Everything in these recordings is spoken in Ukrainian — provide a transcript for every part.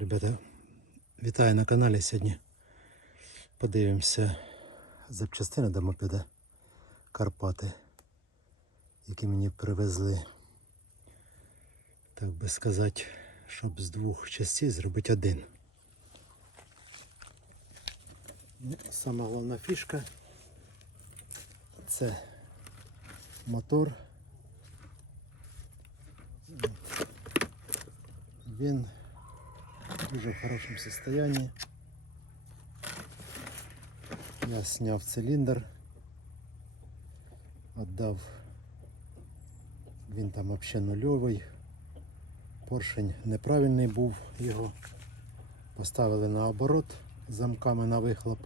Ребята, вітаю на каналі сьогодні. Подивимося запчастини до мопеда Карпати, які мені привезли, так би сказати, щоб з двох частей зробити один. Ну, Сама головна фішка це мотор. Він дуже в хорошем состоянии. Я сняв циліндр, віддав. Він там взагалі нульовий. Поршень неправильний був його. Поставили наоборот замками на вихлоп.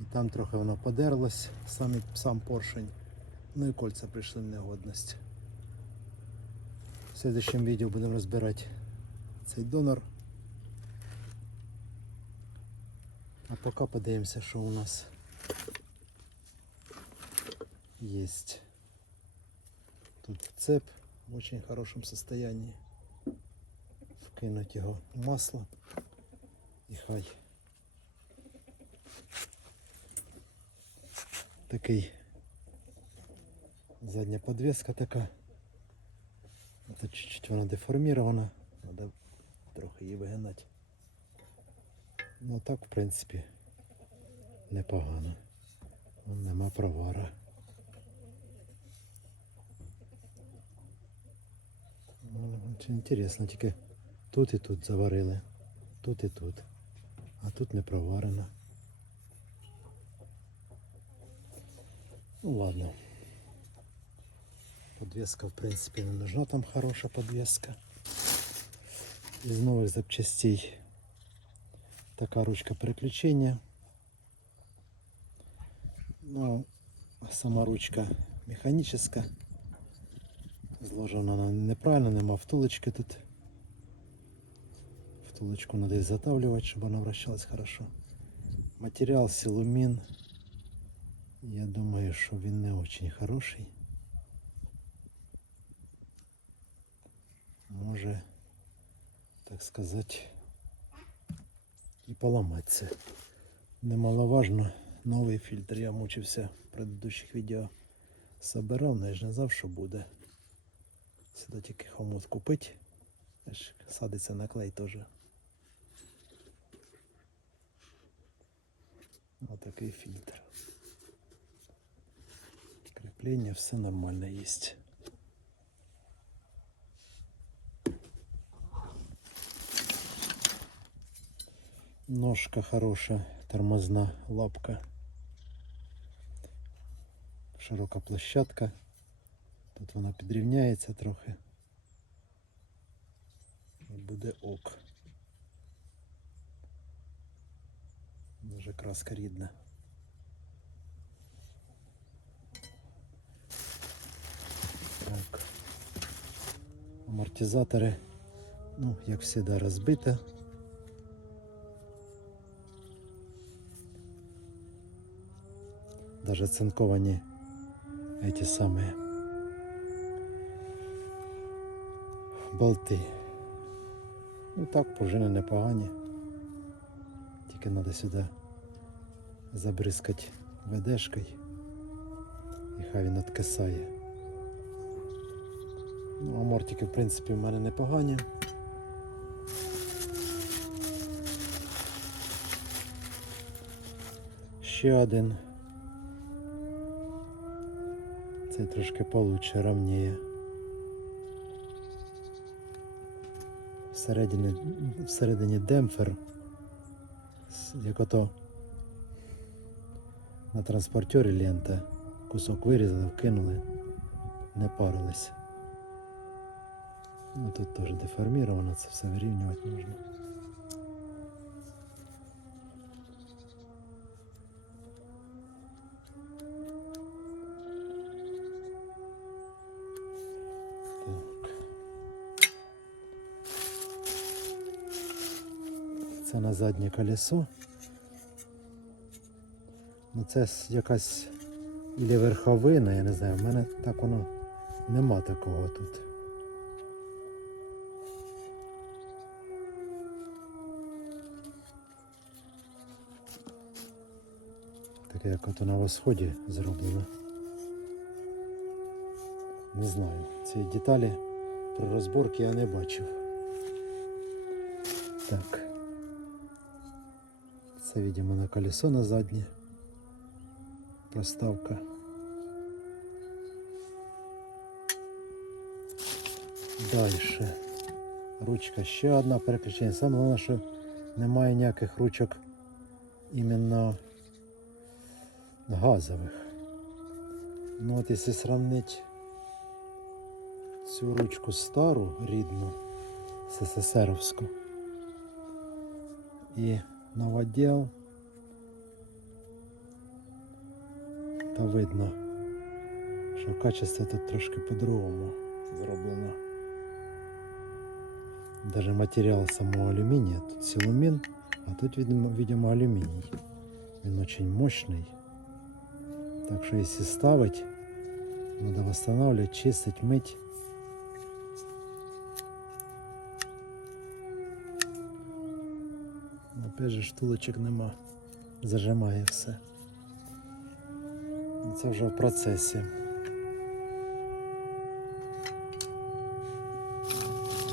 І там трохи воно подерлось, сам, сам поршень. Ну і кольця прийшли в негодність. В следующем відео будемо розбирати цей донор. А пока подивимося, що у нас есть. Тут цеп в очень хорошем состоянии. Вкинуть його в масло і хай. Такий задня подвеска така. Чуть-чуть вона деформирована. Треба трохи її вигинати. Ну так, в принципі, непогано. Вон Нема провара. Ну, інтересно, тільки тут і тут заварили. Тут і тут. А тут не проварено. Ну ладно. Подвеска, в принципі, не нужна там хороша подвеска. Із нових запчастей така ручка переключення. Ну, сама ручка механічна. Зложена вона неправильно, нема втулочки тут. Втулочку надо изготавливать, чтобы она вращалась хорошо. Материал силумин. Я думаю, що він не очень хороший. Може, так сказати, і поламатися. Немаловажно, новий фільтр. Я мучився в предыдущих відео. Собирав, але ж не знав, що буде. Сюди тільки хомут купити. Садиться на клей теж. Отакий фільтр. Кріплення, все нормально є. Ножка хороша, тормозна лапка. Широка площадка. Тут вона підрівняється трохи. Буде ок. Дуже краска рідна. Так. Амортизатори, ну, як завжди, розбито. Даже цинковані эти самые болти. Ну так, пружини непогані. Тільки треба сюди забризкати ведешкою і хай він откисає. Ну, амортики, в принципі, в мене непогані. Ще один. Цей трошки получше, ровніє. Всередині, всередині демпфер, як ото на транспортері лента. Кусок вирізали, вкинули, не парились. Ну тут теж деформіровано, це все вирівнювати можна. Це на заднє колесо. Ну Це якась ілі верховина, я не знаю, в мене так воно нема такого тут. Таке як ото на восході зроблено. Не знаю, ці деталі про розборки я не бачив. Так. Це, видимо, на колесо на заднє. Проставка. Дальше. Ручка ще одна переключення. Саме головне, що немає ніяких ручок іменно газових. Ну от якщо сравнити цю ручку стару, рідну, СССРовську і новодел, то видно, що качество тут трошки по-другому зроблено. Даже материал самого алюминия. Тут силумин, а тут, видимо, видимо алюминий. Он очень мощный. Так что если ставить, надо восстанавливать, чистить, мыть. Опять же штулочок нема. Зажимає все. Це вже в процесі.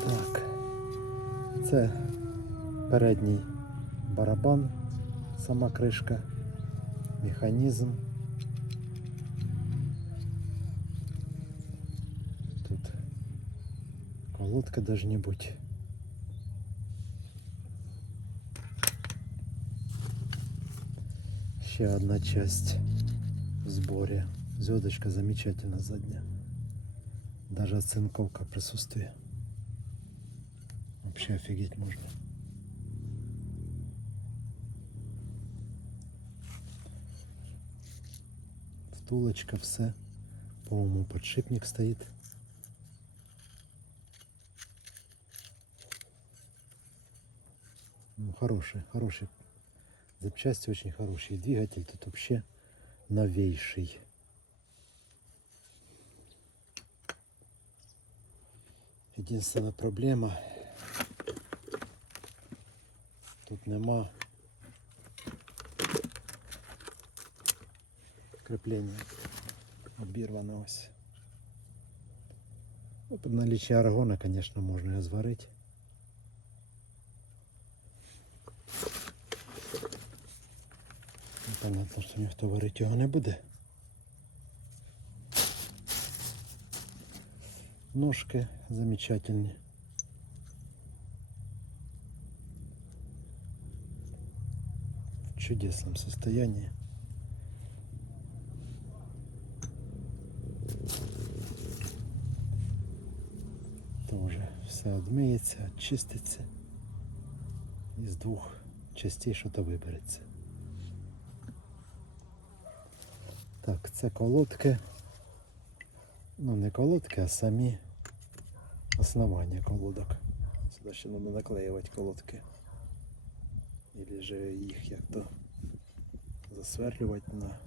Так. Це передній барабан, сама кришка, механізм. Тут колодка должны бути. Ще одна часть в сборе. Звездочка замечательно задняя. Даже оцинковка присутствует. Вообще офигеть можно. Втулочка, все. По-моему, подшипник стоит. Ну, хороший, хороший. Запчасти очень хорошие. Двигатель тут вообще новейший. Единственная проблема тут нема крепления обірвано ось. Ну, при наличии аргона, конечно, можно його зварити. Понятно, що ніхто варити його не буде. Ножки замечательні. В чудесном состоянии. Тоже все одмиється, очиститься. Із двох частей що то вибереться. Так, це колодки. Ну, не колодки, а самі основання колодок. Сюди ще треба наклеювати колодки. Или же їх як-то засверлювати на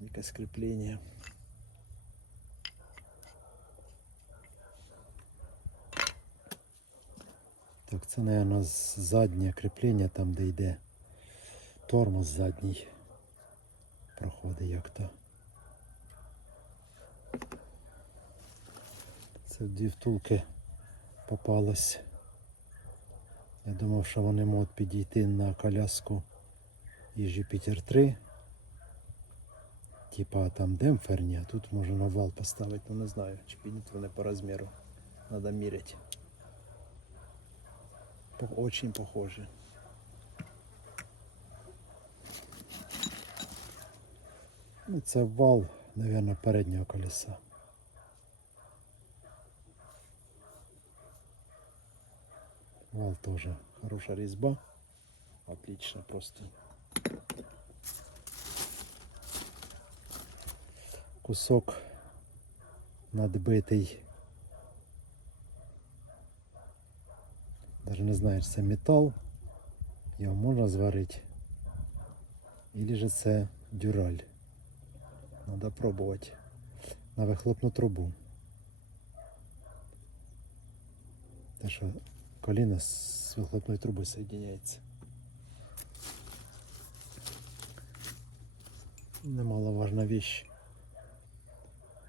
якесь кріплення. Так, це, мабуть, заднє кріплення, там де йде тормоз задній проходить як-то. Це дві втулки попалось. Я думав, що вони можуть підійти на коляску Jupiter 3. Типа там демпферні, а тут можна на вал поставити, ну не знаю, чи підійдуть вони по розміру. Надо міряти. Очень похожі. Ну, це вал, мабуть, переднього колеса. Вал тоже хорошая резьба. Отлично просто. Кусок надбитий. Даже не знаю, це метал. Його можна зварити. Или же це дюраль. Надо пробувати на вихлопну трубу. Те, что коліно с вихлопною трубой соединяется. Немаловажная вещь.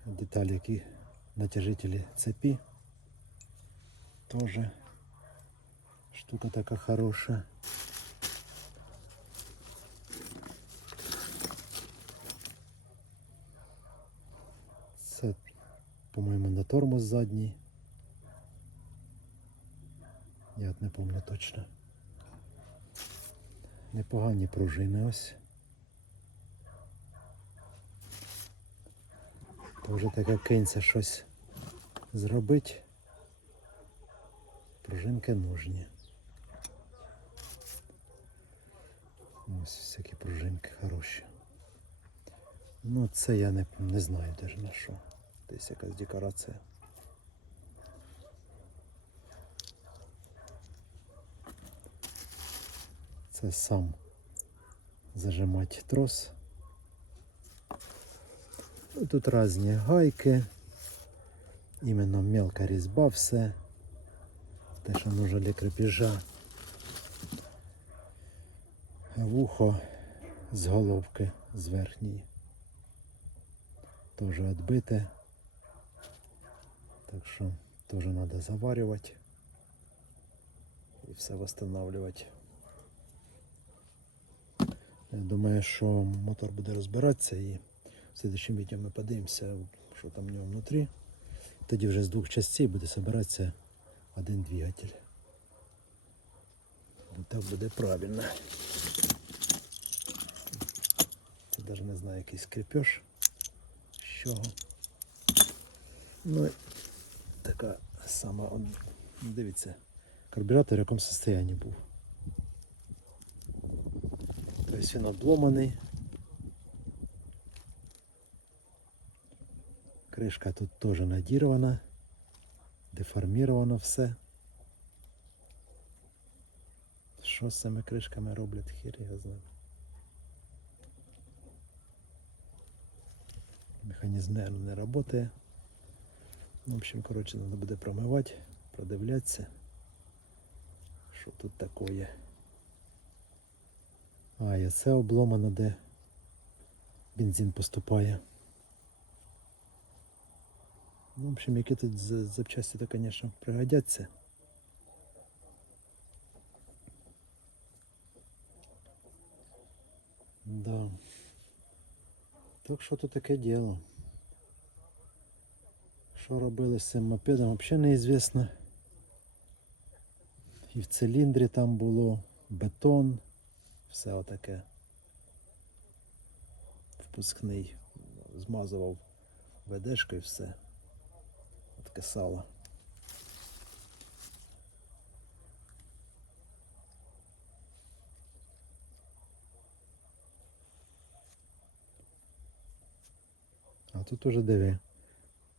Деталі, які натяжителі цепи. Тоже штука такая хорошая. По-моєму, на тормоз задній. Я не пам'ятаю точно. Непогані пружини ось. То вже таке кинься щось зробити. Пружинки нужні. Ось всякі пружинки хороші. Ну це я не, не знаю теж на що. Десь якась декорація. Це сам зажимати трос. Ну, тут різні гайки. Іменно мелка різьба все. Те, що нужно для крепежа. Вухо з головки з верхньої. Теж відбите. Так що теж треба заварювати і все восстанавливати. Я думаю, що мотор буде розбиратися і в следующем відео ми подивимося, що там в нього внутрі. Тоді вже з двох частей буде збиратися один двигатель. Бо так буде правильно. Це навіть не знаю, якийсь крепеж. З чого. Ну, така сама, он, дивіться, карбюратор в якому состоянні був. Тобто він обломаний. Кришка тут теж надірвана, деформіровано все. Що з цими кришками роблять, хір я знаю. Механізм наверно, не працює. В общем, коротше, треба буде промивати, продивлятися, що тут таке. А, і це обломано, де бензин поступає. Ну, в общем, які тут за- запчасті, то, звісно, пригодяться. Да. Так що то таке діло. Що робили з цим мопедом, взагалі неізвісно. І в циліндрі там було бетон, все отаке. Впускний. Змазував ведешкою все. Таке сало. А тут уже диви.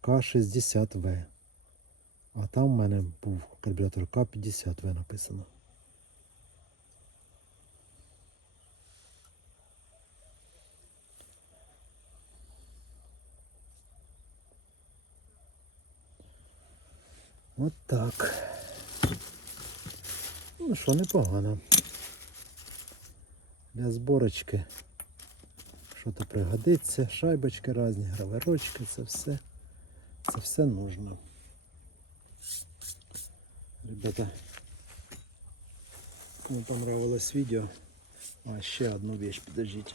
К60В. А там в мене був карбюратор К50В написано. От так. Ну що, непогано. Для зборочки. Що то пригодиться, шайбочки різні, граверочки, це все. Це все нужно. Ребята, кому понравилось відео. А ще одну вещь, подождите.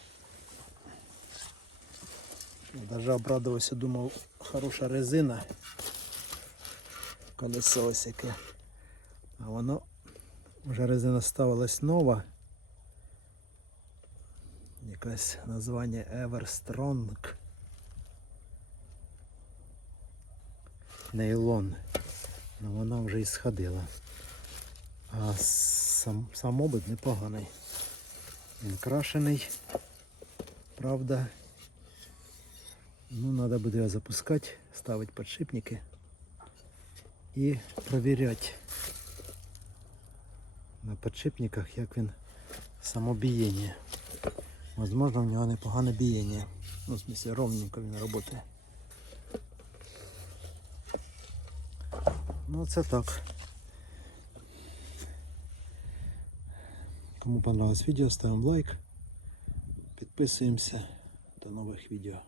Даже обрадовался, думав, хороша резина. Колесо ось. А воно вже резина ставилась нова. Якесь названня Everstrong. Нейлон. Ну вона вже і сходила. А сам, сам обод непоганий. Він крашений. Правда. Ну, треба буде його запускати, ставити підшипники і провіряти на підшипниках, як він самобієння. Возможно, в нього непогане бієння. Ну, в смысле, ровненько він працює. Ну, це так. Кому понравилось відео, ставимо лайк, підписуємося. До нових відео.